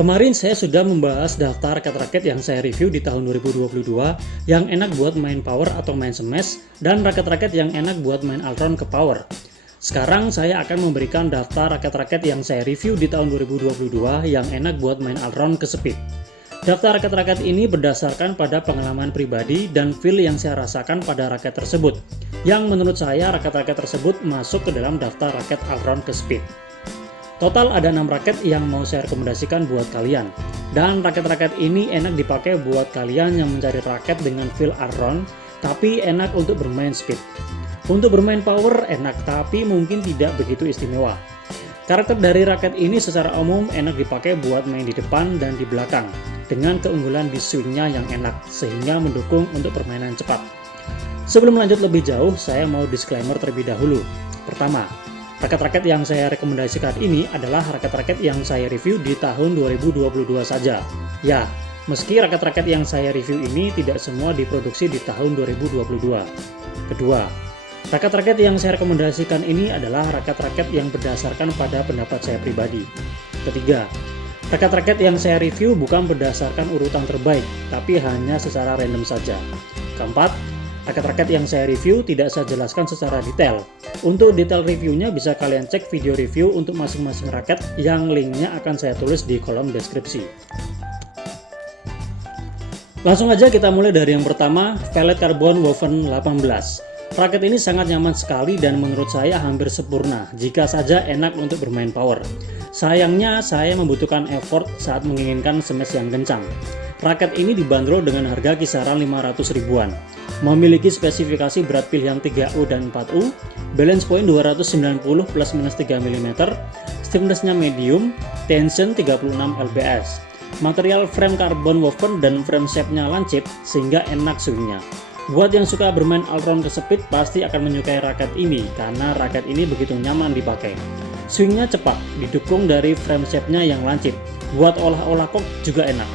Kemarin saya sudah membahas daftar raket-raket yang saya review di tahun 2022 yang enak buat main power atau main smash dan raket-raket yang enak buat main all-round ke power. Sekarang saya akan memberikan daftar raket-raket yang saya review di tahun 2022 yang enak buat main all-round ke speed. Daftar raket-raket ini berdasarkan pada pengalaman pribadi dan feel yang saya rasakan pada raket tersebut, yang menurut saya raket-raket tersebut masuk ke dalam daftar raket all-round ke speed. Total ada 6 raket yang mau saya rekomendasikan buat kalian. Dan raket-raket ini enak dipakai buat kalian yang mencari raket dengan feel all-round, tapi enak untuk bermain speed. Untuk bermain power enak, tapi mungkin tidak begitu istimewa. Karakter dari raket ini secara umum enak dipakai buat main di depan dan di belakang, dengan keunggulan di swingnya yang enak, sehingga mendukung untuk permainan cepat. Sebelum lanjut lebih jauh, saya mau disclaimer terlebih dahulu. Pertama, raket-raket yang saya rekomendasikan ini adalah raket-raket yang saya review di tahun 2022 saja. Ya, meski raket-raket yang saya review ini tidak semua diproduksi di tahun 2022. Kedua, raket-raket yang saya rekomendasikan ini adalah raket-raket yang berdasarkan pada pendapat saya pribadi. Ketiga, raket-raket yang saya review bukan berdasarkan urutan terbaik, tapi hanya secara random saja. Keempat, raket-raket yang saya review tidak saya jelaskan secara detail. Untuk detail reviewnya bisa kalian cek video review untuk masing-masing raket yang linknya akan saya tulis di kolom deskripsi. Langsung aja kita mulai dari yang pertama, Velvet Carbon Woven 18. Raket ini sangat nyaman sekali dan menurut saya hampir sempurna jika saja enak untuk bermain power. Sayangnya saya membutuhkan effort saat menginginkan smash yang kencang. Raket ini dibanderol dengan harga kisaran 500 ribuan. Memiliki spesifikasi berat pilihan 3U dan 4U, balance point 290 plus minus 3 mm, stiffness-nya medium, tension 36 lbs. Material frame carbon woven dan frame shape-nya lancip sehingga enak swingnya. Buat yang suka bermain all-round ke speed pasti akan menyukai raket ini karena raket ini begitu nyaman dipakai. Swingnya cepat, didukung dari frame shape-nya yang lancip. Buat olah-olah kok juga enak.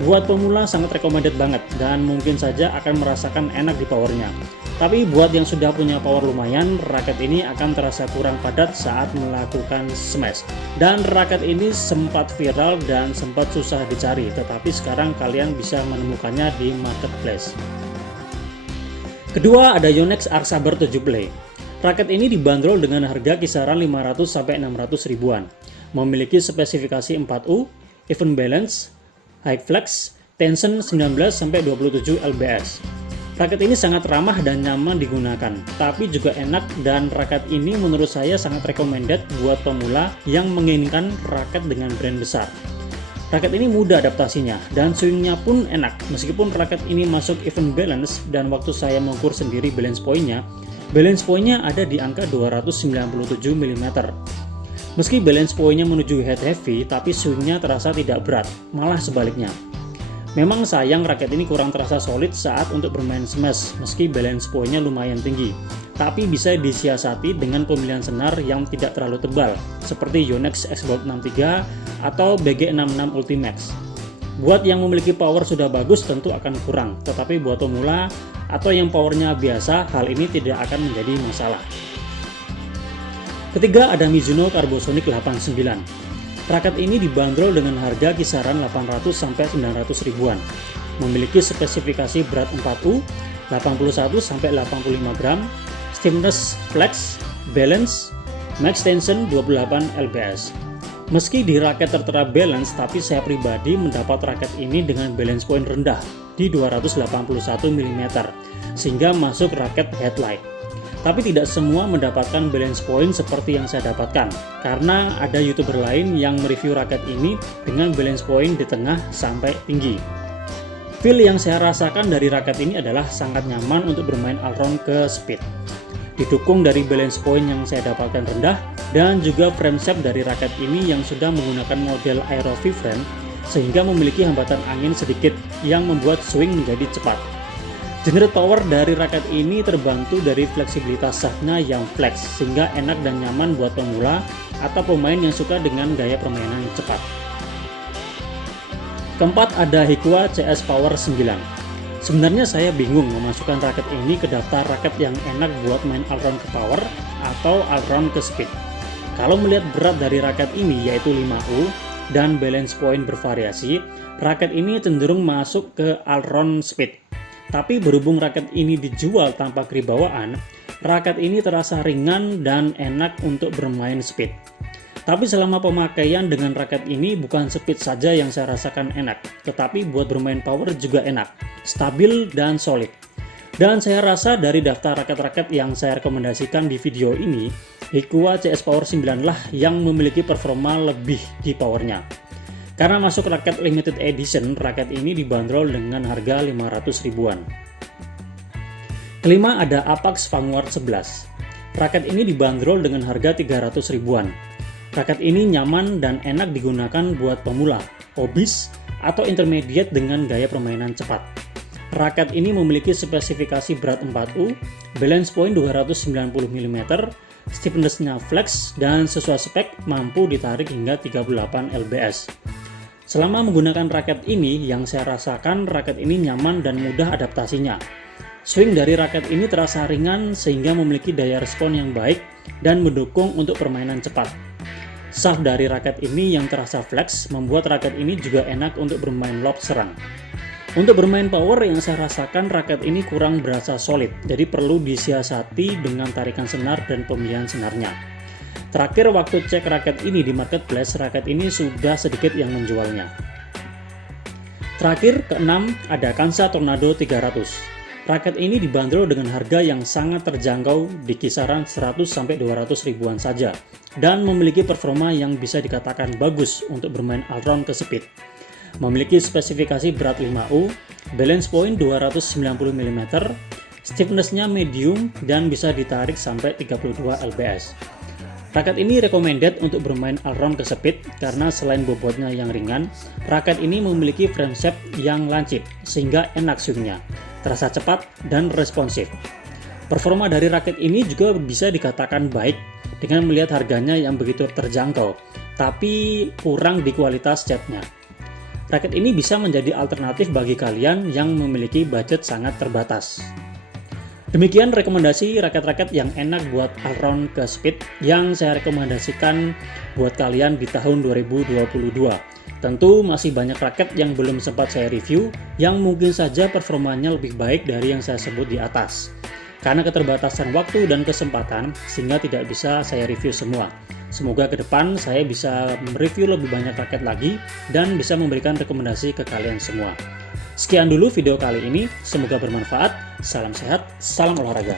Buat pemula sangat recommended banget dan mungkin saja akan merasakan enak di powernya. Tapi buat yang sudah punya power lumayan, raket ini akan terasa kurang padat saat melakukan smash. Dan raket ini sempat viral dan sempat susah dicari, tetapi sekarang kalian bisa menemukannya di marketplace. Kedua ada Yonex Arc Saber 7 Play. Raket ini dibanderol dengan harga kisaran 500-600 ribuan. Memiliki spesifikasi 4U, even balance, high flex, tension 19-27 lbs. Raket ini sangat ramah dan nyaman digunakan, tapi juga enak dan raket ini menurut saya sangat recommended buat pemula yang menginginkan raket dengan brand besar. Raket ini mudah adaptasinya dan swingnya pun enak. Meskipun raket ini masuk even balance dan waktu saya mengukur sendiri balance point-nya ada di angka 297 mm. Meski balance point-nya menuju head heavy, tapi swingnya terasa tidak berat, malah sebaliknya. Memang sayang raket ini kurang terasa solid saat untuk bermain smash, meski balance point-nya lumayan tinggi. Tapi bisa disiasati dengan pemilihan senar yang tidak terlalu tebal, seperti Yonex X-Bolt 63 atau BG66 Ultimax. Buat yang memiliki power sudah bagus tentu akan kurang, tetapi buat pemula atau yang powernya biasa, hal ini tidak akan menjadi masalah. Ketiga ada Mizuno Carbosonic 89. Raket ini dibanderol dengan harga kisaran 800-900 ribuan. Memiliki spesifikasi berat 4U, 81-85 gram, stiffness flex, balance, max tension 28 lbs. Meski di raket tertera balance, tapi saya pribadi mendapat raket ini dengan balance point rendah di 281 mm, sehingga masuk raket headlight. Tapi tidak semua mendapatkan balance point seperti yang saya dapatkan, karena ada YouTuber lain yang mereview raket ini dengan balance point di tengah sampai tinggi. Feel yang saya rasakan dari raket ini adalah sangat nyaman untuk bermain all-round ke speed. Didukung dari balance point yang saya dapatkan rendah, dan juga frame shape dari raket ini yang sudah menggunakan model Aero-V frame, sehingga memiliki hambatan angin sedikit yang membuat swing menjadi cepat. Generate power dari raket ini terbantu dari fleksibilitas shaftnya yang flex, sehingga enak dan nyaman buat pemula atau pemain yang suka dengan gaya permainan yang cepat. Keempat ada Hikua CS Power 9. Sebenarnya saya bingung memasukkan raket ini ke daftar raket yang enak buat main all-round ke power atau all-round ke speed. Kalau melihat berat dari raket ini yaitu 5U, dan balance point bervariasi, raket ini cenderung masuk ke all-round speed. Tapi berhubung raket ini dijual tanpa grip bawaan, raket ini terasa ringan dan enak untuk bermain speed. Tapi selama pemakaian dengan raket ini bukan speed saja yang saya rasakan enak, tetapi buat bermain power juga enak, stabil dan solid. Dan saya rasa dari daftar raket-raket yang saya rekomendasikan di video ini, Hikua CS Power 9 lah yang memiliki performa lebih di powernya. Karena masuk raket limited edition, raket ini dibanderol dengan harga 500 ribuan. Kelima ada Apax Vanguard 11. Raket ini dibanderol dengan harga 300 ribuan. Raket ini nyaman dan enak digunakan buat pemula, hobis, atau intermediate dengan gaya permainan cepat. Raket ini memiliki spesifikasi berat 4U, balance point 290 mm, stiffness-nya flex, dan sesuai spek mampu ditarik hingga 38 lbs. Selama menggunakan raket ini, yang saya rasakan raket ini nyaman dan mudah adaptasinya. Swing dari raket ini terasa ringan sehingga memiliki daya respon yang baik dan mendukung untuk permainan cepat. Shaft dari raket ini yang terasa flex membuat raket ini juga enak untuk bermain lob serang. Untuk bermain power yang saya rasakan raket ini kurang berasa solid, jadi perlu disiasati dengan tarikan senar dan pemilihan senarnya. Terakhir waktu cek raket ini di marketplace, raket ini sudah sedikit yang menjualnya. Terakhir, keenam, ada Kansa Tornado 300. Raket ini dibanderol dengan harga yang sangat terjangkau di kisaran 100-200 ribuan saja, dan memiliki performa yang bisa dikatakan bagus untuk bermain all-round ke speed. Memiliki spesifikasi berat 5U, balance point 290 mm, stiffness-nya medium, dan bisa ditarik sampai 32 lbs. Raket ini recommended untuk bermain all-round ke speed karena selain bobotnya yang ringan, raket ini memiliki frame shape yang lancip sehingga enak swingnya, terasa cepat dan responsif. Performa dari raket ini juga bisa dikatakan baik dengan melihat harganya yang begitu terjangkau, tapi kurang di kualitas catnya. Raket ini bisa menjadi alternatif bagi kalian yang memiliki budget sangat terbatas. Demikian rekomendasi raket-raket yang enak buat all-round ke speed yang saya rekomendasikan buat kalian di tahun 2022. Tentu masih banyak raket yang belum sempat saya review yang mungkin saja performanya lebih baik dari yang saya sebut di atas. Karena keterbatasan waktu dan kesempatan sehingga tidak bisa saya review semua. Semoga ke depan saya bisa mereview lebih banyak raket lagi dan bisa memberikan rekomendasi ke kalian semua. Sekian dulu video kali ini, semoga bermanfaat. Salam sehat, salam olahraga.